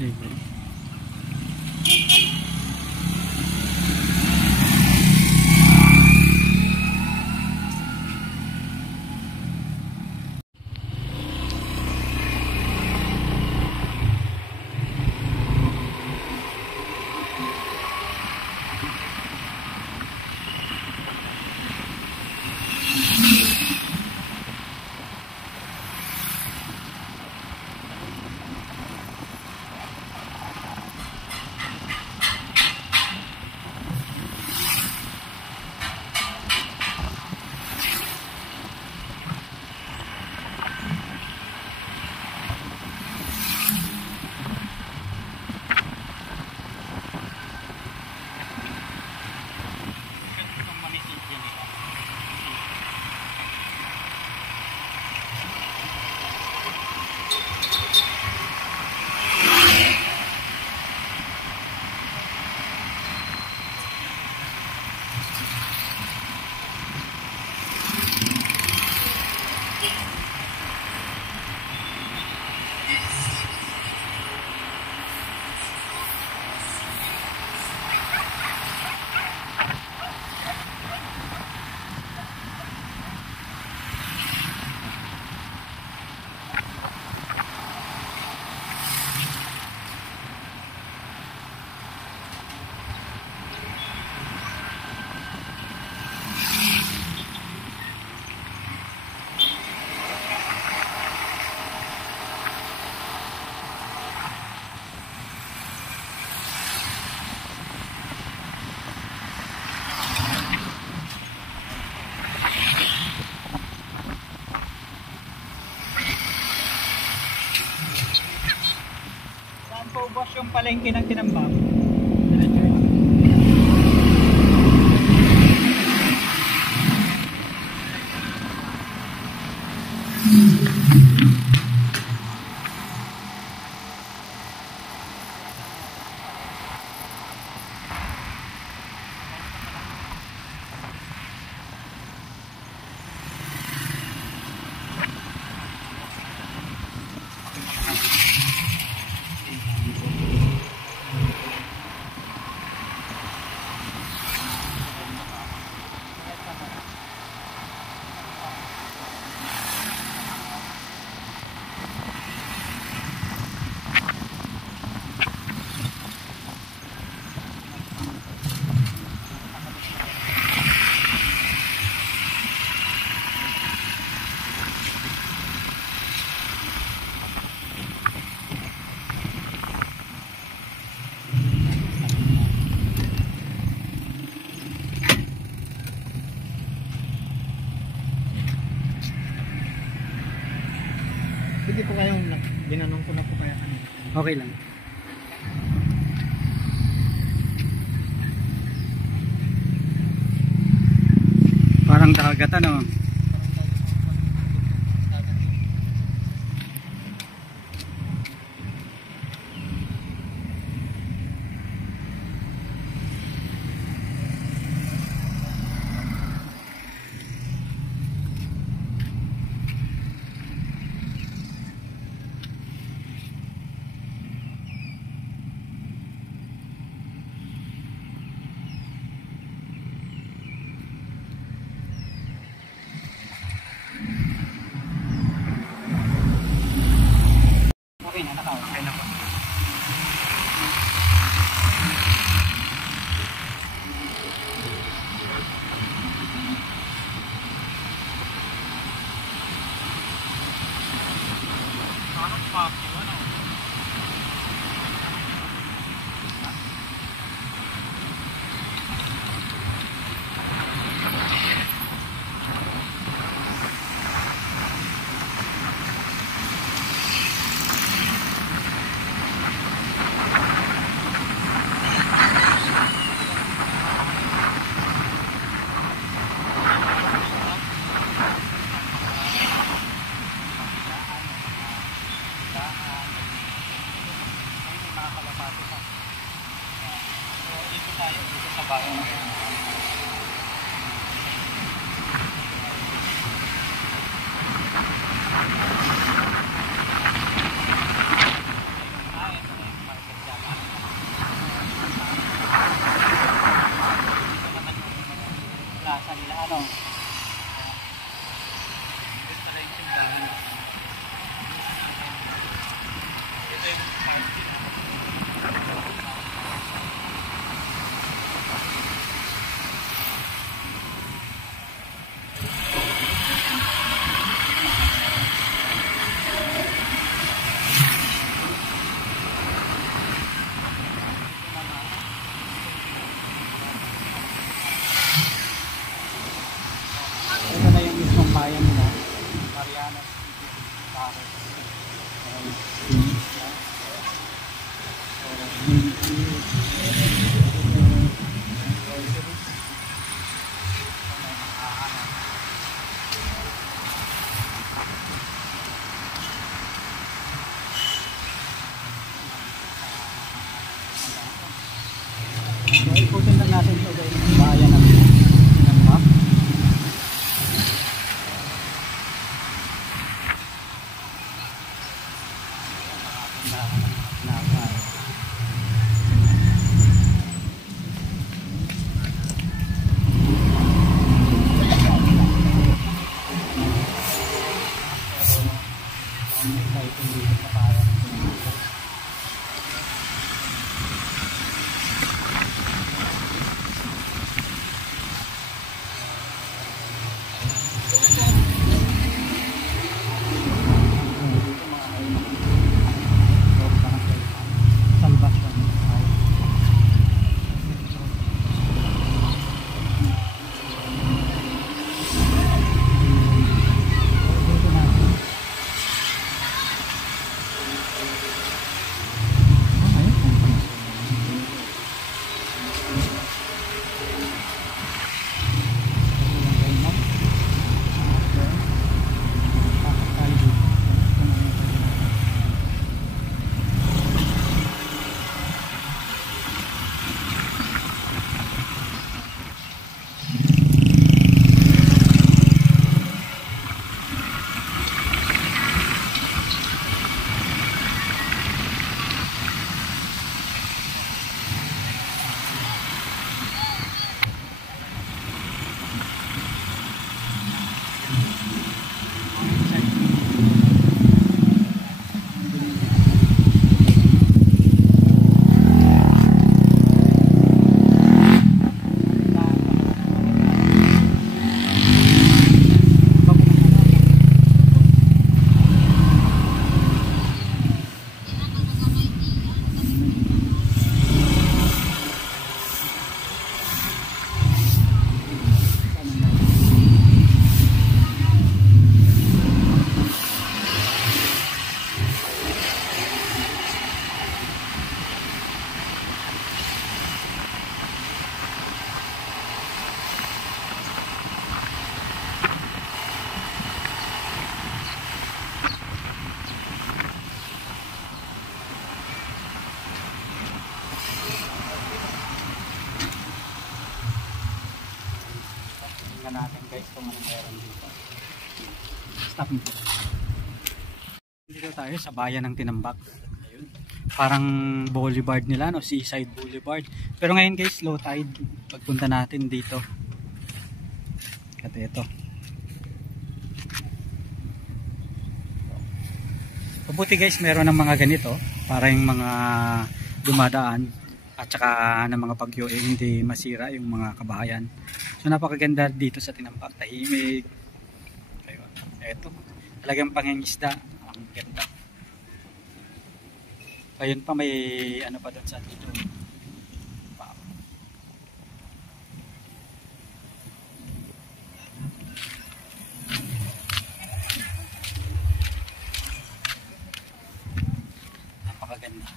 Sige. Boss, yung palengke ng Tinambak. Hindi po kayong ginanong ko na po kaya kanina. Okay lang. Parang dagat ano. Okay na, okay na po. Parang papi, ano? Dito sa bayan. halos bakit. So, ikutin lang natin ito guys, ang bayan ng Tinambak. Tingnan natin guys kung anong meron dito. Stop mo po. Dito tayo sa bayan ng Tinambak. Ayun. Parang boulevard nila, no? Seaside Boulevard. Pero ngayon guys, low tide. Pagpunta natin dito. At ito. Mabuti guys, meron ng mga ganito. Para yung mga dumadaan at saka ng mga bagyo hindi masira yung mga kabahayan. So napakaganda dito sa Tinambak, tahimik. Ayun, eto. Talagang pangingisda, ang ganda. Ayun pa may ano pa doon sa dito. Wow. Napakaganda.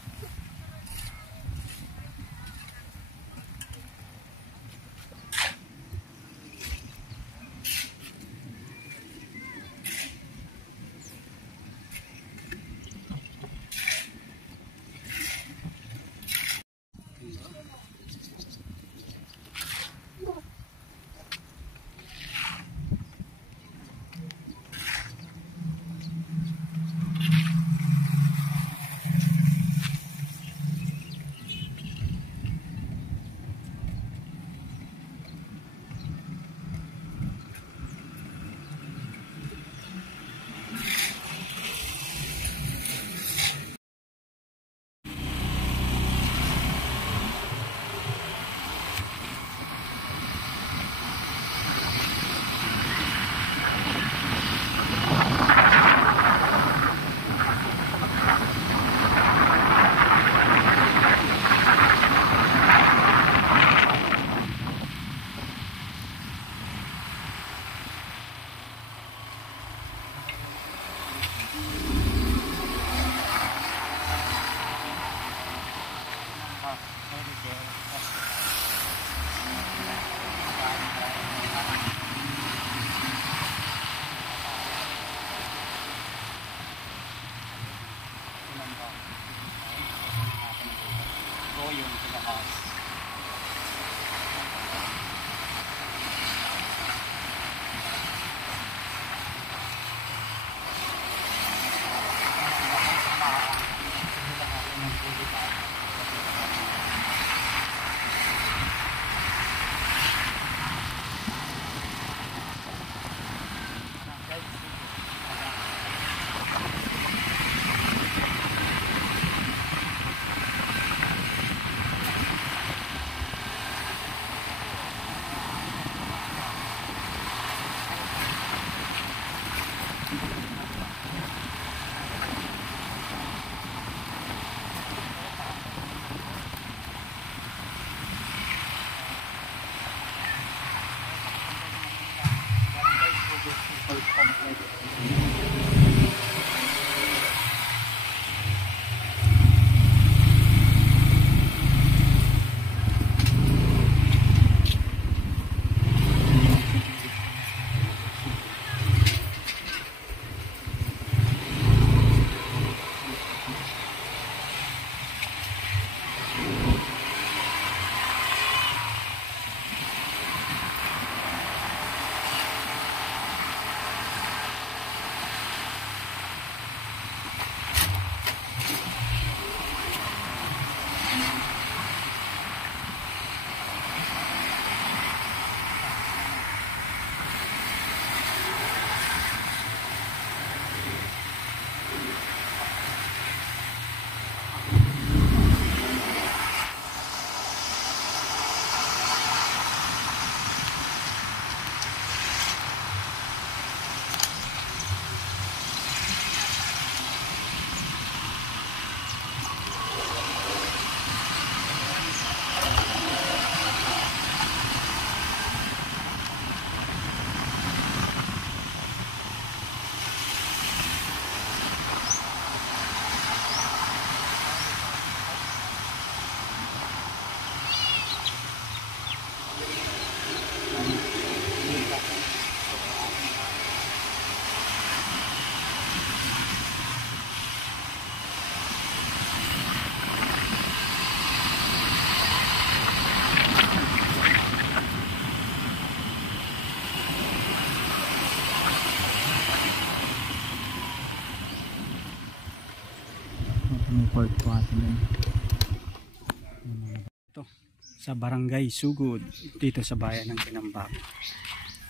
Ito, sa Barangay Sugod, dito sa bayan ng Tinambak.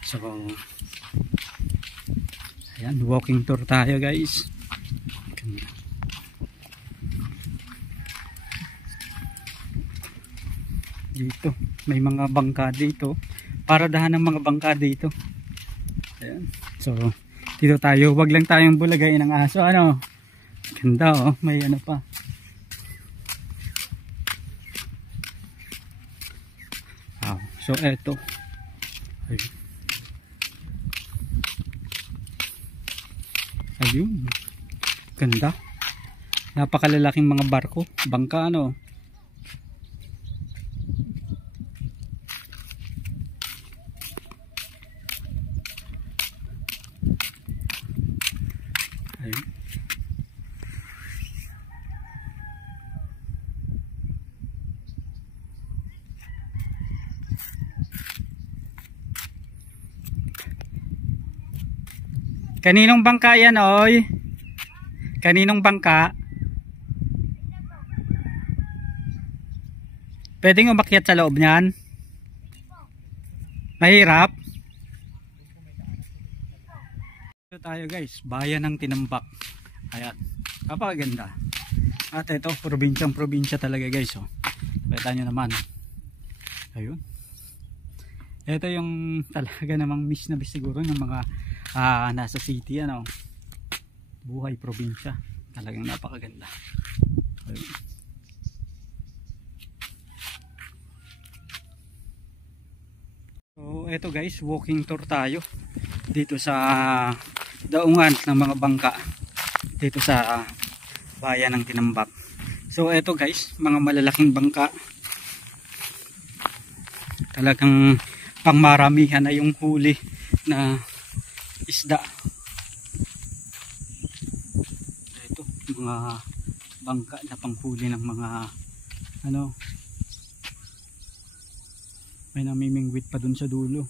So, ayan, walking tour tayo guys. Dito, may mga bangka dito. Paradahan ng mga bangka dito. Ayan. So, dito tayo. Wag lang tayong bulagayin ng aso. Ano? Ganda oh. May ano pa. Wow. So, eto. Ayun. Ayun. Ganda. Napakalalaking mga barko. Bangka ano. Ayun. Kaninong bangka yan, oy? Kaninong bangka? Pwedeng umakyat sa loob niyan? Mahirap? Ito tayo guys, bayan ng Tinambak. Ayan, napakaganda. At ito, probinsya talaga guys. Oh. Kita nyo naman. Ayun. Ito yung talaga namang miss na miss siguro ng mga nasa city. Ano. Buhay probinsya. Talagang napakaganda. Ayun. So ito guys, walking tour tayo dito sa daungan ng mga bangka dito sa bayan ng Tinambak. So eto guys, mga malalaking bangka, talagang pangmaramihan na yung huli na isda. Ito mga bangka na panghuli ng mga ano, may namimingwit pa dun sa dulo.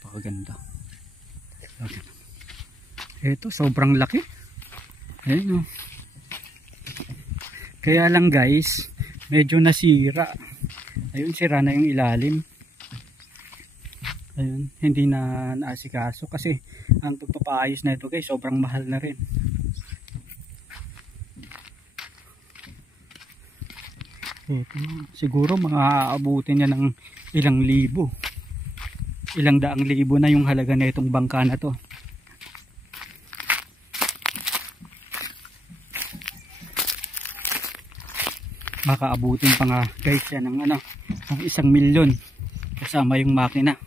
Napakaganda. Ito, sobrang laki. Ayun, oh. Kaya lang guys, medyo nasira. Ayun, sira na yung ilalim. Ayun, hindi na naasikaso kasi ang pagpapaayos na ito guys, sobrang mahal na rin. Ito, siguro mga aabutin niya ng ilang libo. Ilang daang libo na yung halaga na itong bangka na to. Baka abutin pa nga guys yan ng ano, ng 1 milyon kasama yung makina.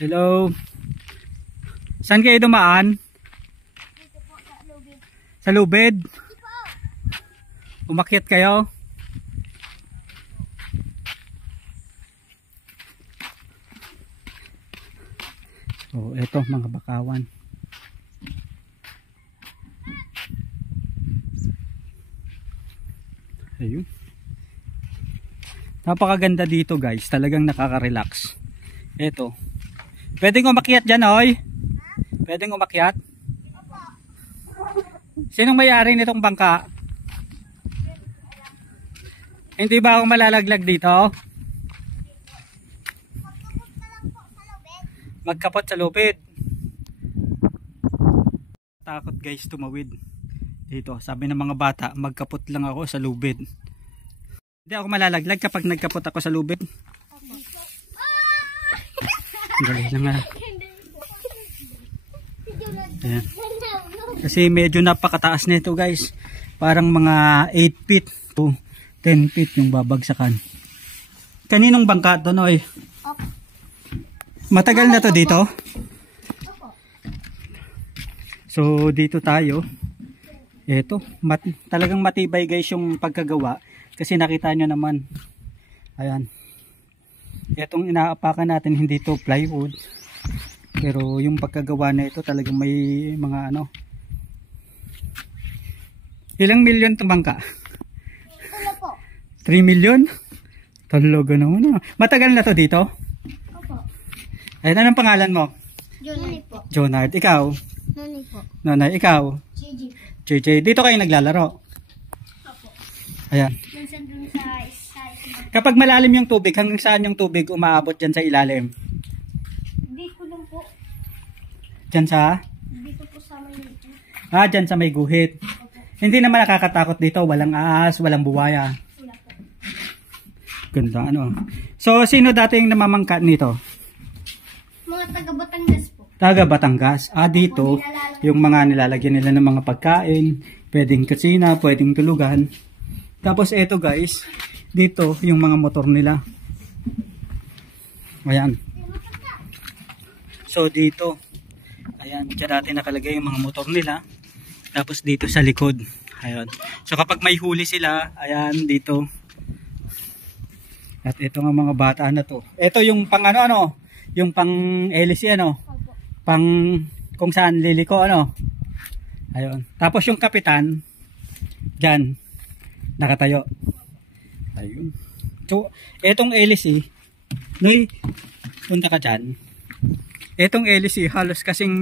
Hello. Saan kayo dumaan? Dito po sa lubid. Sa lubid? Umakyat kayo? So, eto mga bakawan. Ayun. Napakaganda dito guys. Talagang nakaka-relax. Eto. Pwedeng umakyat dyan, oy? Pwedeng umakyat? Sinong may-ari nitong bangka? Hindi ba ako malalaglag dito? Magkapot sa lupit. Takot guys tumawid dito. Sabi ng mga bata, magkapot lang ako sa lubid. Hindi ako malalaglag kapag nagkapot ako sa lubid. Galing lang nga. Ayan. Kasi medyo napakataas nito guys. Parang mga 8 feet to 10 feet yung babagsakan. Kaninong bangka to, Noy? Matagal na to dito? So dito tayo. Ito, talagang matibay guys yung pagkagawa. Kasi nakita nyo naman. Ayan. Itong inaapakan natin hindi to plywood. Pero yung pagkagawa na ito talagang may mga ano. Ilang milyon itong bangka? 3 milyon? Talaga naman. Matagal na to dito? Opo. Ayan, anong pangalan mo? Jonard po. Jonard. Ikaw? Nanay po. Nanay, ikaw? JJ po. JJ, dito kayo naglalaro. Opo. Ayan. Minsan dun sa isa. Kapag malalim yung tubig, hanggang saan yung tubig umaabot dyan sa ilalim? Dito lang po. Dyan sa? Dito po sa may dito. Dyan sa may guhit. Opo. Hindi naman nakakatakot dito. Walang ahas, walang buwaya. Wala po. Ganda, ano. So, sino dati yung namamangka nito? Mga taga Batangas po. Taga Batangas. Dito, yung mga nilalagyan nila ng mga pagkain, pwedeng kusina, pwedeng tulugan. Tapos eto guys, dito yung mga motor nila. Ayan. So dito, ayan, dyan dati nakalagay yung mga motor nila. Tapos dito sa likod, ayan. So kapag may huli sila, ayan dito. At ito nga mga bata na to. Ito yung pang ano, yung pang LC ano. Opo. Pang kung saan liliko ano. Ayun. Tapos yung kapitan diyan nakatayo. Ayun. So, etong LC, Noy, punta ka diyan. Etong LC halos kasing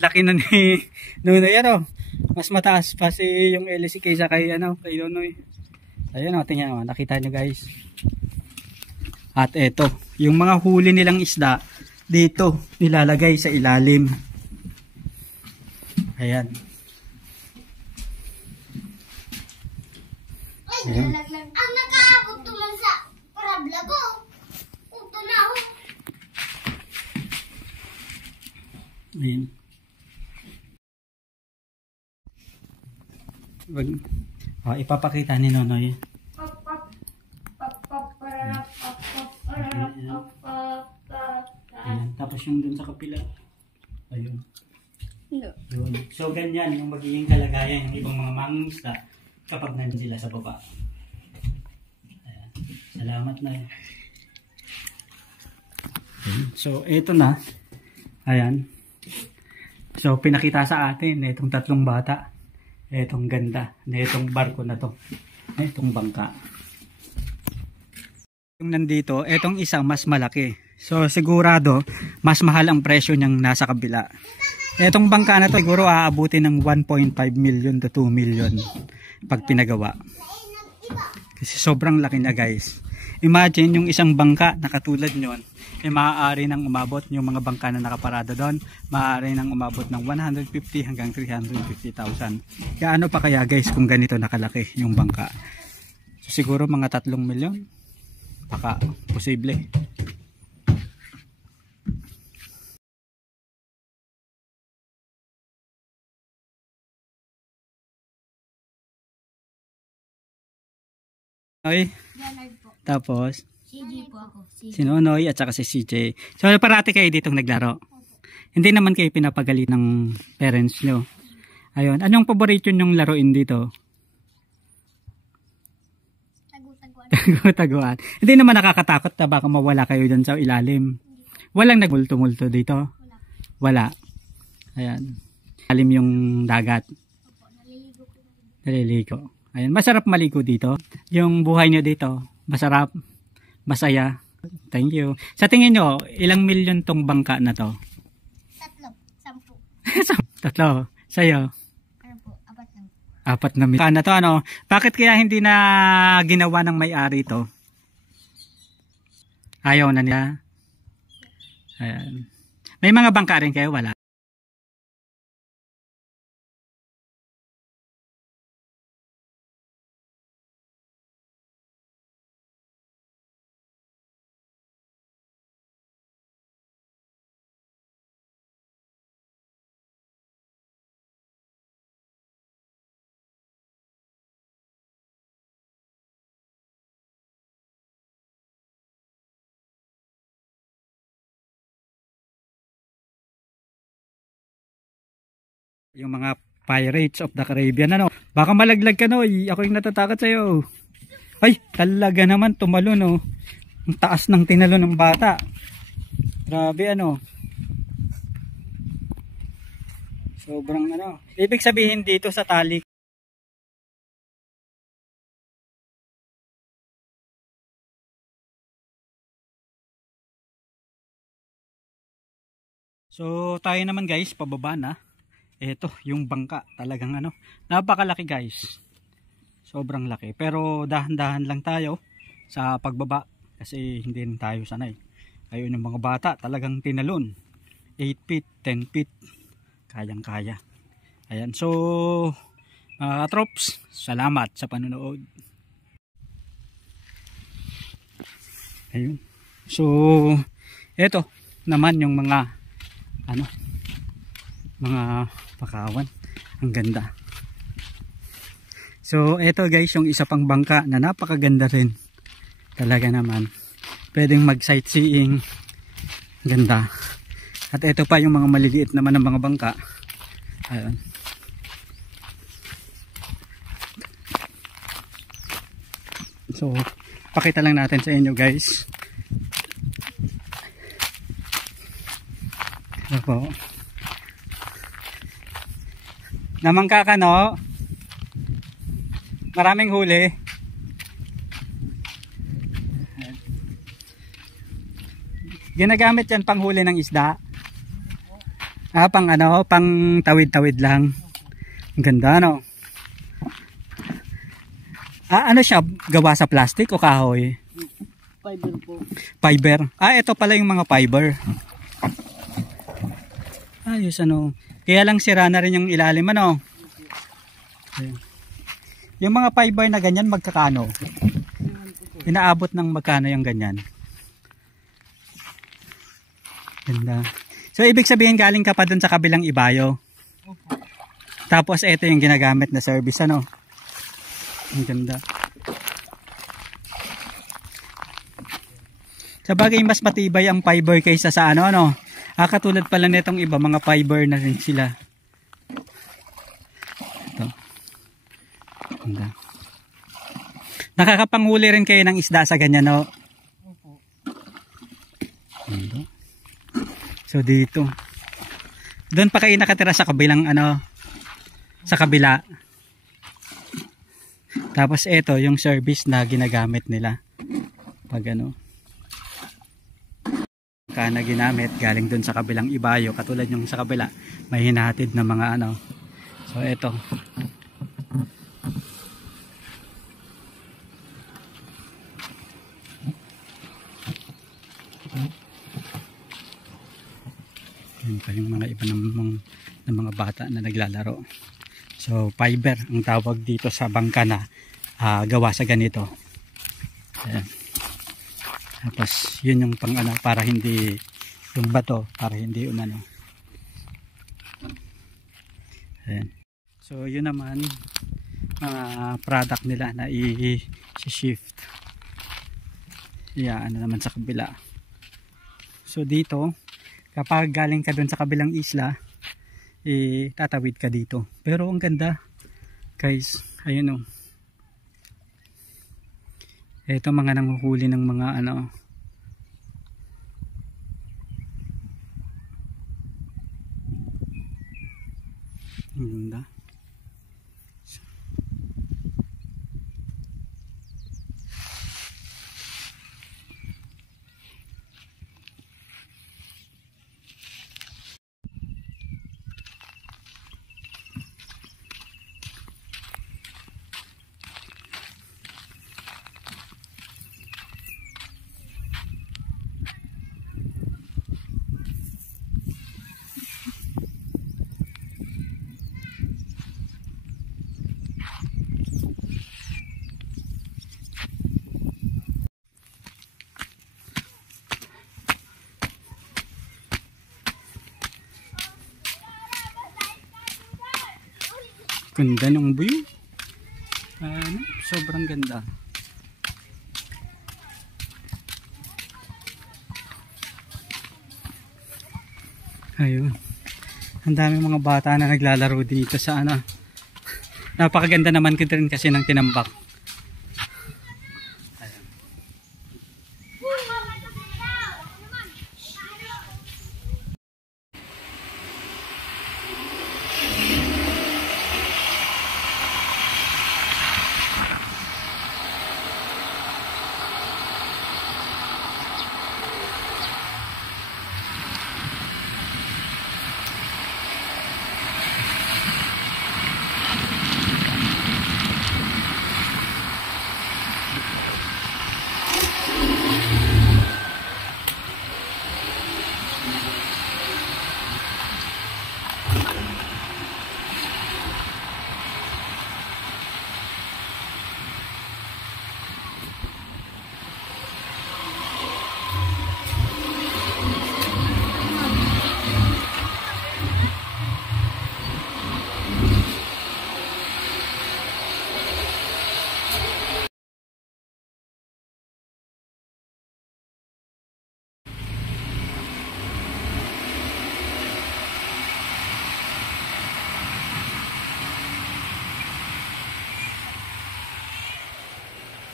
laki na ni Noy ano. Mas mataas pa si yung LC kaysa kay ano, kay Noy. Ayun, tingnan mo, nakita niyo guys. At eto, yung mga huli nilang isda dito nilalagay sa ilalim. Ayan. Ayan. Ang nakaabot naman sa parabla ko. Ito na ako. Ayan. Ipapakita ni Nonoy. Ayan. Tapos yung dun sa kapila. Ayun. No. Yun. So ganyan yung magiging kalagayan ng ibang mga mangingisda kapag nandun sila sa baba. Ayan. Salamat na. So ito na. Ayan. So pinakita sa atin itong tatlong bata. Itong ganda na itong barko na to. Itong bangka. Yung nandito, itong isang mas malaki. So sigurado mas mahal ang presyo niyang nasa kabila. Itong bangka na to siguro aabutin ng 1.5 million to 2 million pag pinagawa. Kasi sobrang laki na guys. Imagine yung isang bangka na katulad nyon, maaari nang umabot yung mga bangka na nakaparada doon, maaari nang umabot ng 150 hanggang 350,000. Gaano pa kaya guys kung ganito nakalaki yung bangka? So, siguro mga 3 milyon. Baka posible. Okay. Tapos CJ po ako. si Nonoy at saka si CJ. So parati kayo ditong naglaro. Hindi naman kayo pinapagalit ng parents nyo. Ayun. Anong paborito nyong laruin dito? Tagu-taguan. Hindi naman nakakatakot na baka mawala kayo dyan sa ilalim. Walang nagmulto-multo dito? Wala. Ayan. Ilalim yung dagat. Naliligo. Ayan. Masarap maligo dito. Yung buhay nyo dito, masarap. Masaya. Thank you. Sa tingin nyo, ilang milyon tong bangka na to? 3, 10. 3. Sa'yo? Ano po? 4 lang. 4 na milyon. Na to, ano? Bakit kaya hindi na ginawa ng may-ari to? Ayaw na nila. Ayan. May mga bangka rin kayo? Wala. Yung mga Pirates of the Caribbean, ano? Baka malaglag ka, no? Ako yung natatakot sa'yo. Ay, talaga naman tumalo, no? Ang taas ng tinalo ng bata. Grabe, ano? Sobrang, ano? Ibig sabihin dito sa tali. So, tayo naman guys, pababa na. Ito, yung bangka, talagang ano, napakalaki guys. Sobrang laki. Pero dahan-dahan lang tayo sa pagbaba kasi hindi rin tayo sanay. Ayun yung mga bata, talagang tinalon. 8 feet, 10 feet. Kayang-kaya. Ayan, so mga katrops, salamat sa panonood. Ayun. So, ito naman yung mga ano, mga pakawan. Ang ganda. So eto guys yung isa pang bangka na napakaganda rin. Talaga naman. Pwedeng mag sightseeing. Ganda. At eto pa yung mga maliliit naman ng mga bangka. Ayun. So pakita lang natin sa inyo guys. Ito po. Namangka ka no? Maraming huli. Ginagamit yan pang huli ng isda. Pang ano, pang tawid-tawid lang. Ang ganda no? Ano siya, gawa sa plastic o kahoy? Fiber po. Fiber. Ito pala yung mga fiber. Ayos ano. Kaya lang sira na rin yung ilalim ano. Yung mga fiber na ganyan magkakano? Inaabot ng magkano yung ganyan? Ganda. So ibig sabihin galing ka pa dun sa kabilang ibayo. Tapos ito yung ginagamit na service ano. Ang ganda. Sa bagay mas matibay ang fiber kaysa sa ano. Katulad pala nitong iba, mga fiber na rin sila. Ito. Ganda. Nakakapanghuli rin kayo ng isda sa ganyan, no? Opo. Ganda. So dito. Doon pa kayo nakatira sa kabilang ano, sa kabila. Tapos ito yung service na ginagamit nila. Pag ano, na ginamit galing dun sa kabilang ibayo, katulad yung sa kabila may hinahatid na mga ano. So eto, yun pa yung mga iba ng mga bata na naglalaro. So fiber ang tawag dito sa bangka na gawa sa ganito. Ayan. Tapos yun yung pang ano, para hindi yung bato, para hindi umano. Ayan. So yun naman mga product nila na i-shift. Ano naman sa kabila. So dito kapag galing ka dun sa kabilang isla, tatawid ka dito. Pero ang ganda guys, ayun o. Ito mga nanguhuli ng mga ano. Ang ganda. Ganda ng view. Sobrang ganda. Ayun. Ang dami mga bata na naglalaro dito sa ano. Napakaganda naman rin kasi ng tinambak.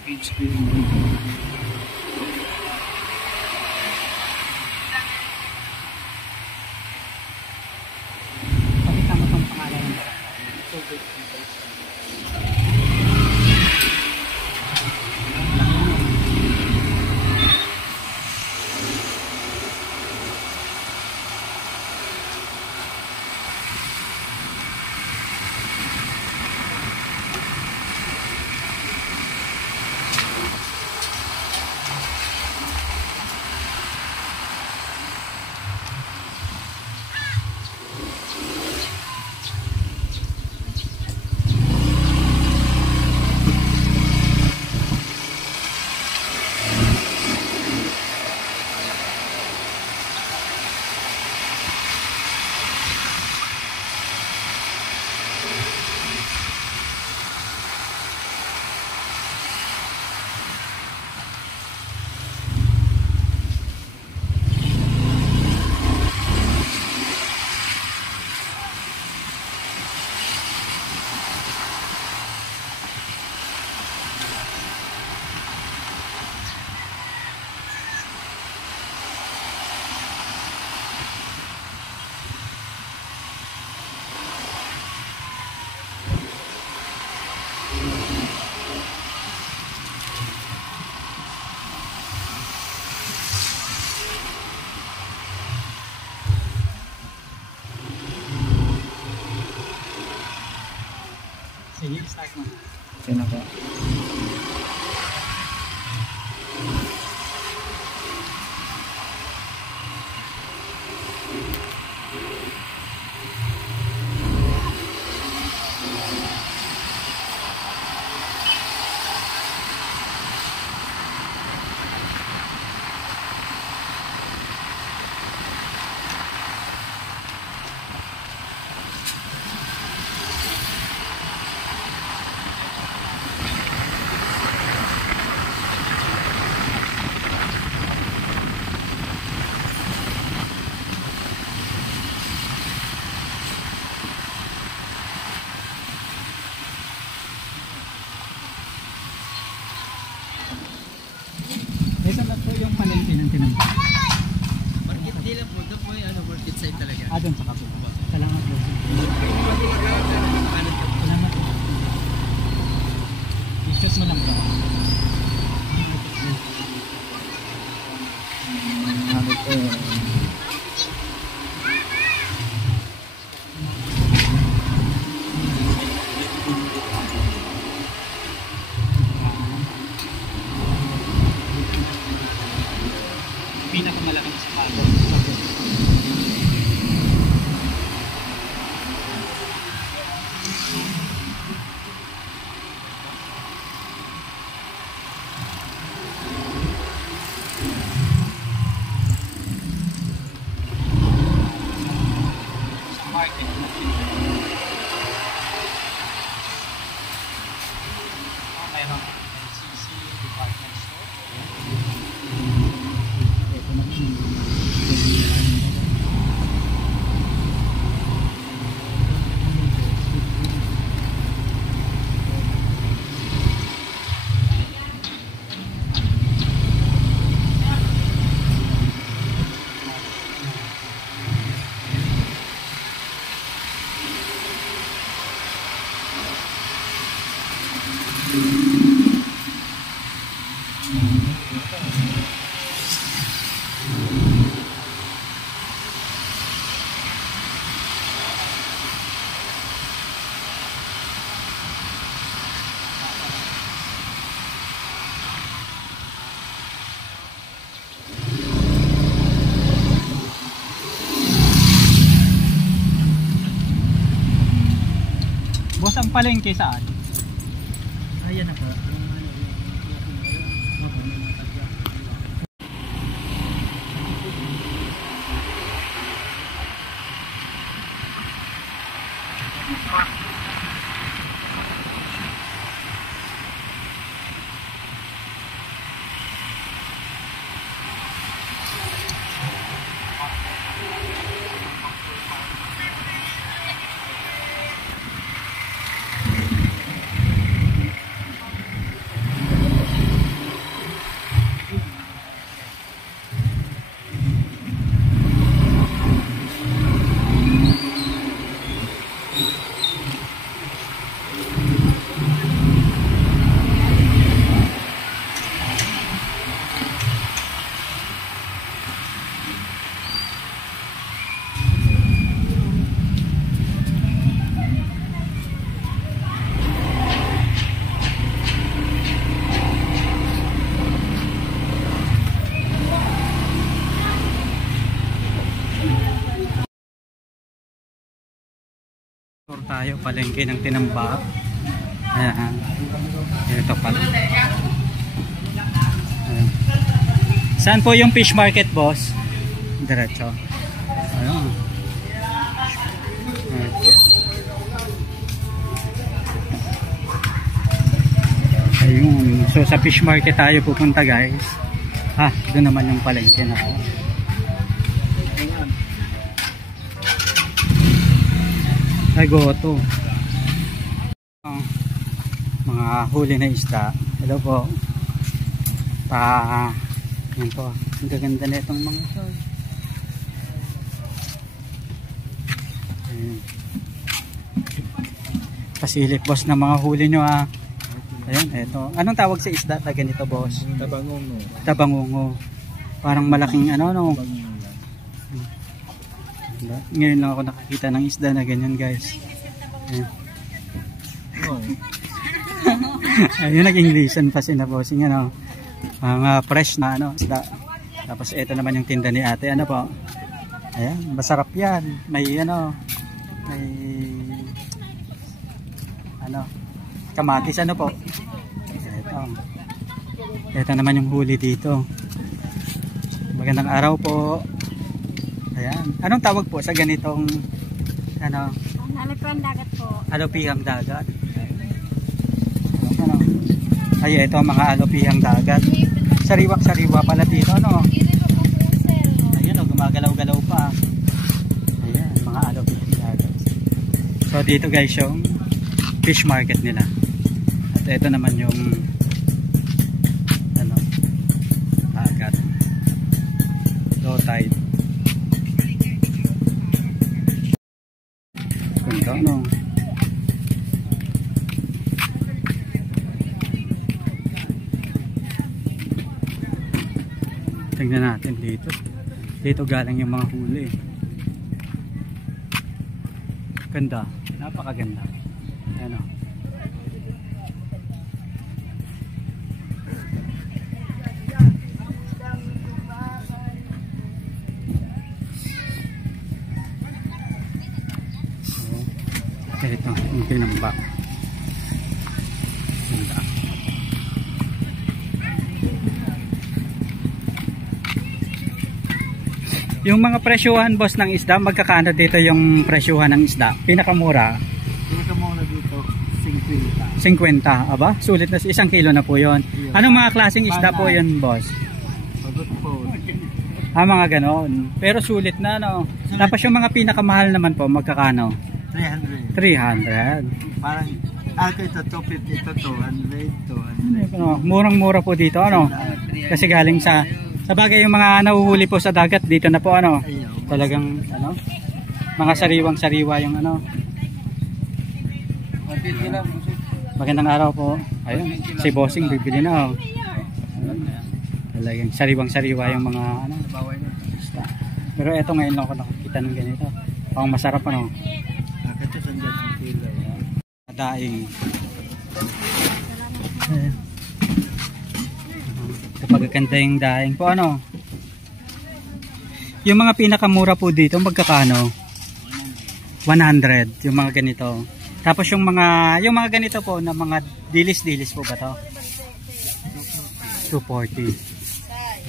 Page ko yun. Pakita mo itong pangalan ng barangay. So good. Sige, start mo. Yan ako. Ito na po yung palengke ng tinambak. Market din lang po. Ito po yung market side talaga. Doon sa kapwa. Salamat po. Salamat po. I-shoot mo lang ba? Ano po? Pinakamalaking sapatos. Sa market. Mayroon LCC department store. Ito naman. Boss, ang palengke saan? Ayan na po. tayo, palengke ng tinambak. Ayan. Ito pala. Ayan. Saan po yung fish market, boss? Diretso. Ayan. Ayun. So sa fish market tayo pupunta, guys. Doon naman yung palengke na. Ay, goto. Mga huli na isda. Hello po. Yan po. Ang gaganda na itong mga ito. Pasilip, boss, na mga huli nyo, ha. Ayan, eto. Anong tawag sa isda na ganito, boss? Tabangongo. Tabangongo. Parang malaking ano, no? Ngayon lang ako nakakita ng isda na ganyan, guys. Ayan. Ayun, nag-Englishan pa si na bossing, ano. Mga fresh na ano, isda. Tapos ito naman yung tinda ni ate, ano po. Ayan, masarap yan. May ano, may ano, kamatis, ano po. Ito naman yung huli dito. Magandang araw po. Ayan. Anong tawag po sa ganitong ano? Alupihang dagat po. Alupihang dagat. Ano? Ay, ito mga alupihang dagat. Sariwa pala dito, ano? Ayan, gumagalaw-galaw pa. Ayan, mga alupihang dagat. So dito, guys, yung fish market nila. At ito naman yung ano, dagat. Low tide. Ganda, no? Tingnan natin dito. Dito galing yung mga huli. Ganda. Napakaganda. Ayan, o. Ito, yung tinambak. Ganda. Yung mga presyuhan, boss, ng isda, magkakaano dito yung presyuhan ng isda? Pinakamura? Pinakamura dito, 50. 50, aba? Sulit na, 1 kilo na po yun. Anong mga klaseng isda po yun, boss? Bagot po. Mga ganon. Pero sulit na, no? Tapos yung mga pinakamahal naman po, magkakano? 300. 300. Parang, ito 250, ito 200, 200. Murang-mura po dito, ano? Kasi galing sa bagay yung mga nahuhuli po sa dagat, dito na po, ano? Talagang, ano? Mga sariwang-sariwa yung, ano? Magandang araw po. Ayun, si Bossing bibili na, oh. Talagang sariwang-sariwa yung mga, ano? Pero eto ngayon lang ako nakikita ng ganito. Pang masarap, ano? Daing. Kapag ganda yung daing po, ano? Yung mga pinakamura po dito, magkakano? 100, yung mga ganito. Tapos yung mga ganito po na mga dilis-dilis po ba to? 240.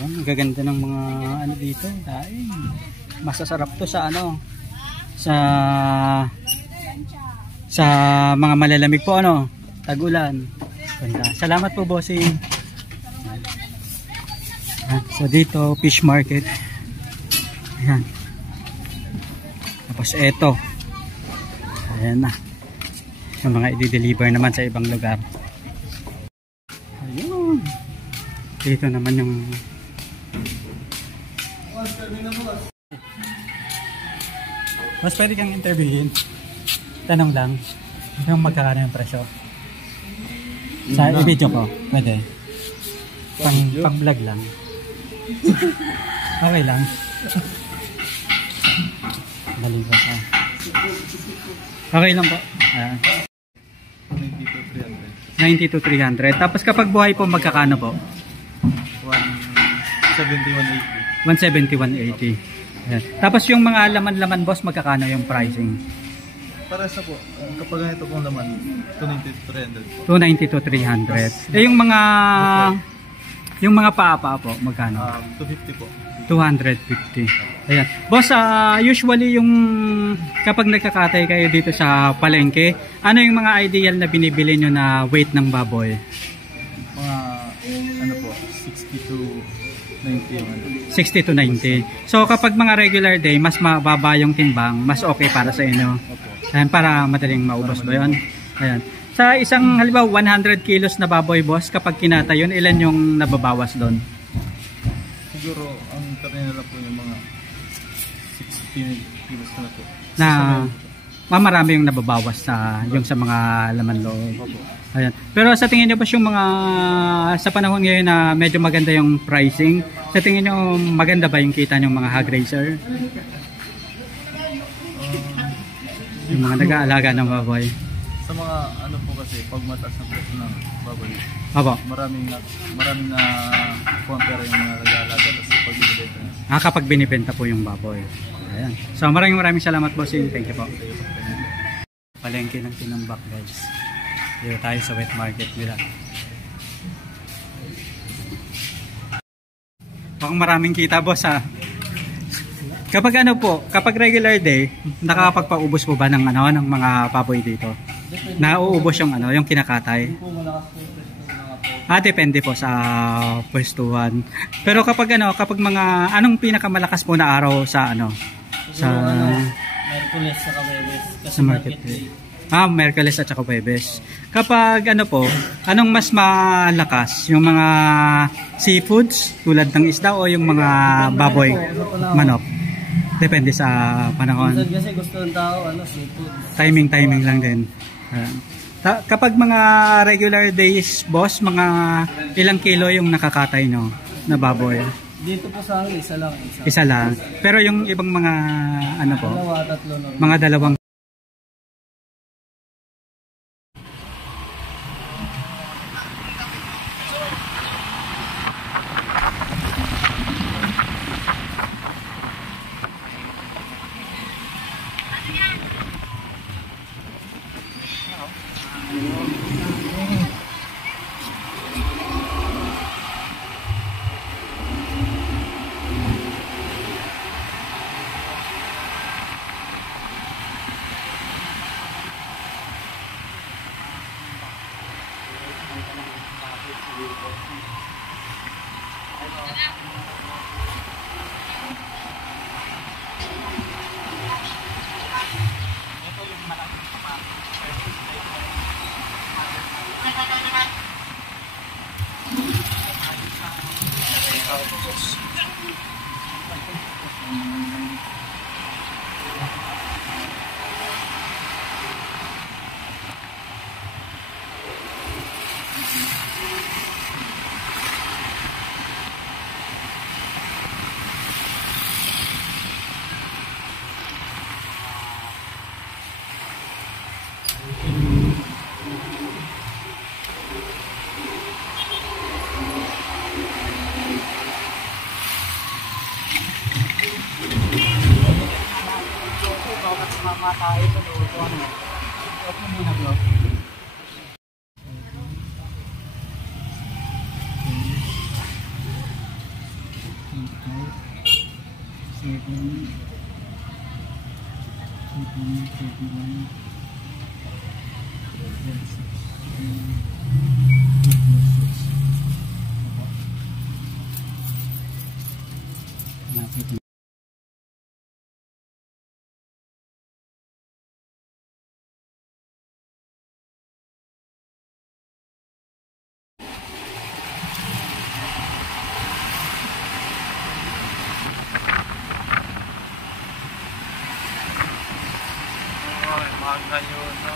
Yan, gaganda ng mga ano dito, daing. Masasarap to sa ano? Sa mga malalamig po, ano, tag-ulan. Ganda. Salamat po, bossing. So dito, fish market. Ayan. Tapos eto. Ayan na. Yung mga i-deliver naman sa ibang lugar. Ayun. Dito naman yung mas pwede kang interviewin. Tanong lang, yung magkakano yung presyo? Sa i-video ko, pwede. Pang vlog lang. Okay lang. Dali ko pa. Okay lang po. 90 to 300. Tapos kapag buhay po, magkakano po? 170, 180. 170, 180. Tapos yung mga laman-laman, boss, magkakano yung pricing? Pares na po. Kapag ganito pong laman, 290 to 300 po. 290 to 300. Eh yung mga paa po, magkano? 250 po. 250. Ayan. Boss, usually yung kapag nagkakatay kayo dito sa palengke, ano yung mga ideal na binibili nyo na weight ng baboy? Mga ano po, 60 to 90 yung ano. 60 to 90. So kapag mga regular day, mas mababa yung timbang, mas okay para sa inyo. Opo. Ayan, para madaling maubos ba yun? Ayan. Sa isang halimbawa 100 kilos na baboy, boss, kapag kinatay yun, ilan yung nababawas doon? Siguro, ang karne na po yung mga 60 kilos na po. Na marami yung nababawas sa yung sa mga laman loob. Opo. Ayan. Pero sa tingin niyo ba yung mga sa panahon ngayon na medyo maganda yung pricing, sa tingin niyo maganda ba yung kita ng mga hog raiser? Yung mga nag-aalaga ng baboy. Sa mga ano po kasi, pag mataas ang presyo ng baboy, Opo. maraming na compare yung mga nag-aalaga tapos pag binibenta na. Kapag binibenta po yung baboy. Ayan. So maraming salamat, bossing. Thank you po. Palengke ng tinambak, guys. Dito tayo sa wet market nila. Mukhang maraming kita, boss, ha. Kapag ano po, kapag regular day, nakakapagpaubos po ba ng ano ng mga baboy dito? Nauubos yung ano, yung kinakatay. Depende po sa pwestuhan. Pero kapag ano, kapag mga anong pinakamalakas po na araw sa ano? Sa Merkules sa Kabebes. sa market day. Merkules at saka Huwebes. Kapag ano po, anong mas malakas? Yung mga seafoods tulad ng isda o yung mga baboy, manok? Depende sa panahon. Minsan kasi gusto ng tao, seafood. Timing lang din. Kapag mga regular days, boss, mga ilang kilo yung nakakatay no na baboy? Dito po sa akin, isa lang. Isa lang. Pero yung ibang mga ano po? Dalawa, tatlo na. Mga dalawang. Mamatay sa luto ano. Opo muna, bro. Ngayon, no?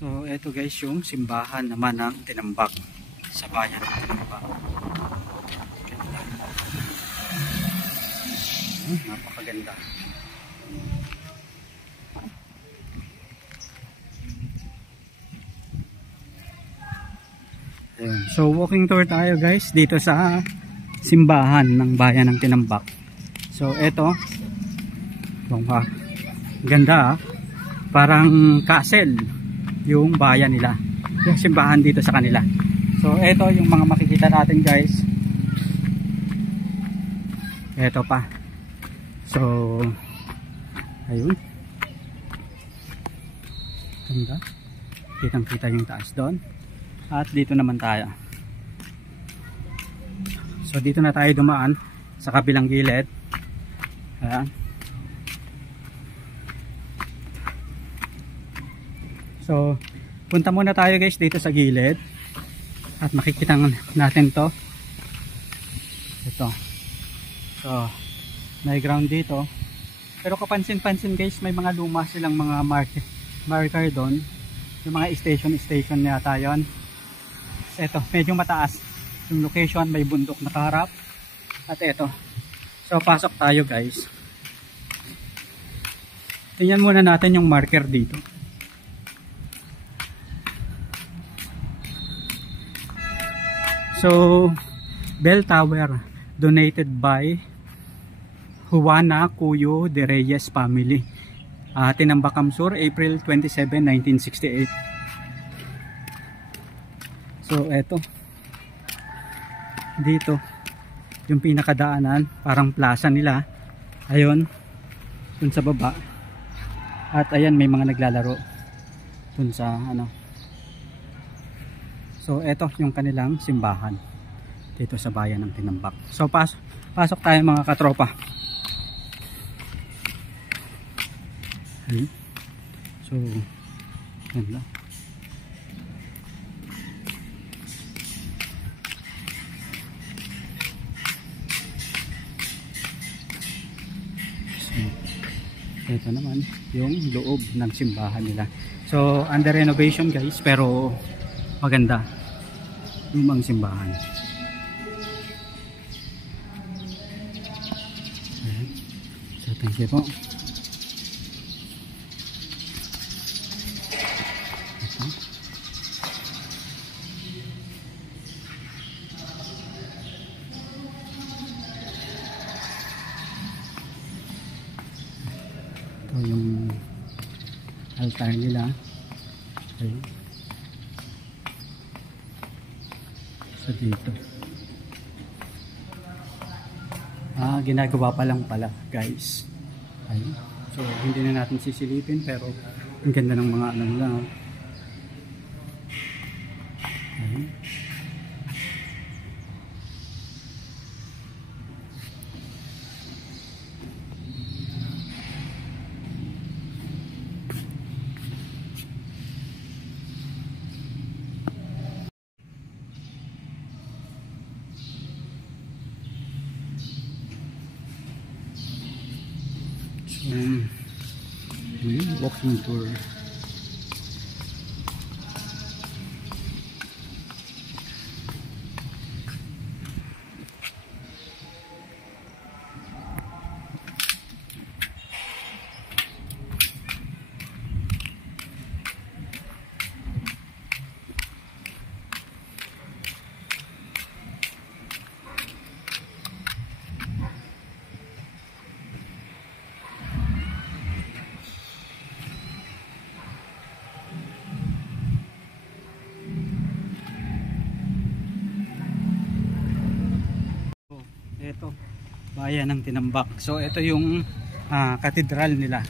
So eto guys yung simbahan naman ng Tinambak sa bayan ng Tinambak. Napakaganda. Ayun. So walking tour tayo guys dito sa simbahan ng bayan ng Tinambak. So eto, ganda parang castle yung bayan nila, yung simbahan dito sa kanila. So eto yung mga makikita natin guys. Eto pa. So ayun, ganda, kitang kita yung taas doon. At dito naman tayo. So dito na tayo dumaan sa kabilang gilid. Ayan. So punta muna tayo guys dito sa gilid. At makikita natin to. Ito. So may ground dito. Pero kapansin-pansin guys, may mga luma silang mga marker doon. Yung mga station yata yun. Ito, medyo mataas yung location, may bundok na kaharap. At ito, so pasok tayo guys. Tingnan muna natin yung marker dito. So bell tower donated by Juana Cuyo de Reyes family, Tinambak Kamsur, April 27, 1968. So eto, dito yung pinakadaanan, parang plaza nila. Ayun, dun sa baba. At ayan, may mga naglalaro dun sa ano. So eto yung kanilang simbahan dito sa bayan ng Tinambak. So pasok tayo mga katropa. Ayun. So ganda. Ito naman yung loob ng simbahan nila. So under renovation guys, pero maganda lumang simbahan. Ayan. So thank you po. Ito yung altar nila. Okay. So dito, ginagawa pa lang pala guys. Ayun. So hindi na natin sisilipin, pero ang ganda ng mga ano nila. Ayun. Walking tour. Ito, bayan ng Tinambak. So ito yung katedral nila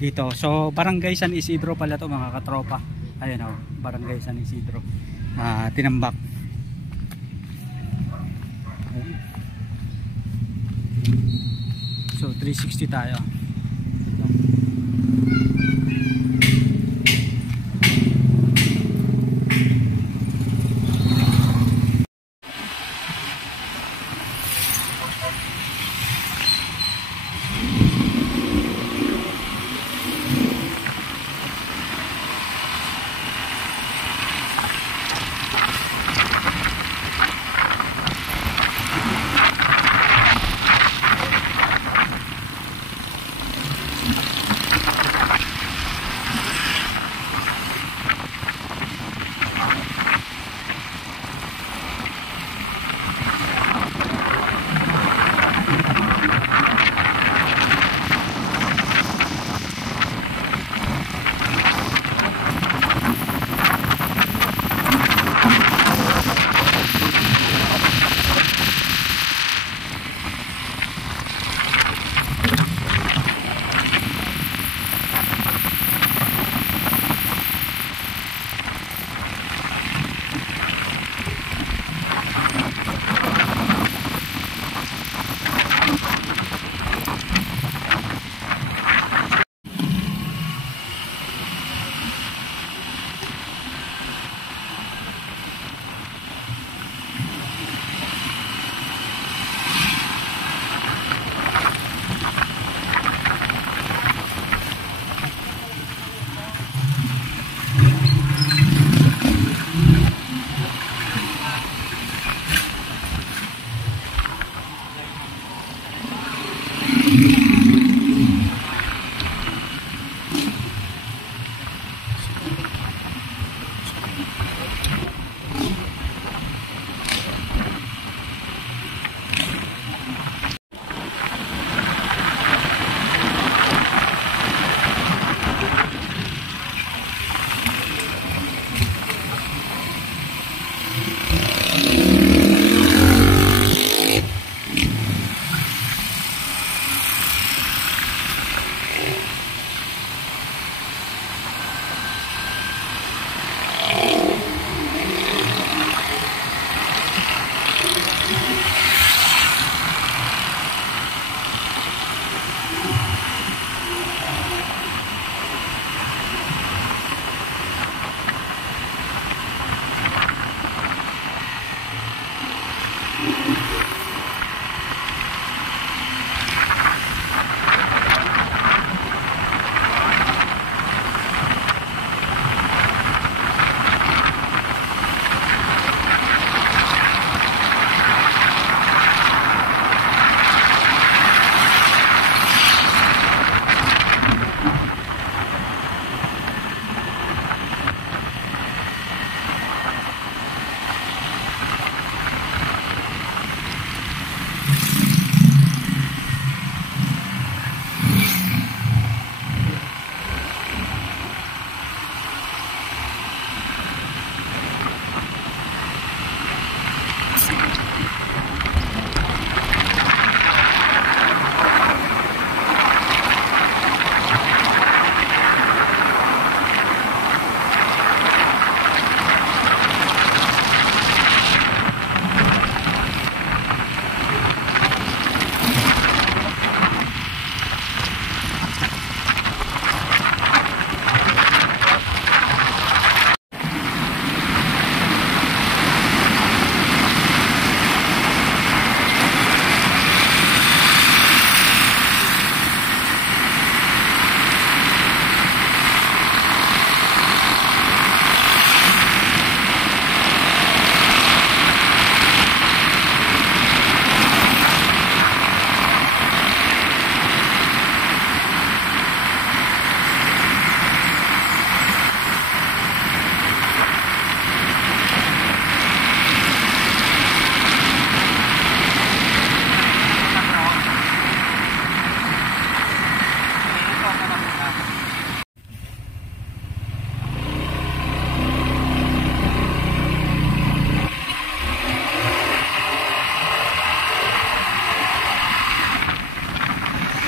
dito. So Barangay San Isidro pala to mga katropa. Ayan o, Barangay San Isidro, Tinambak. So 360 tayo.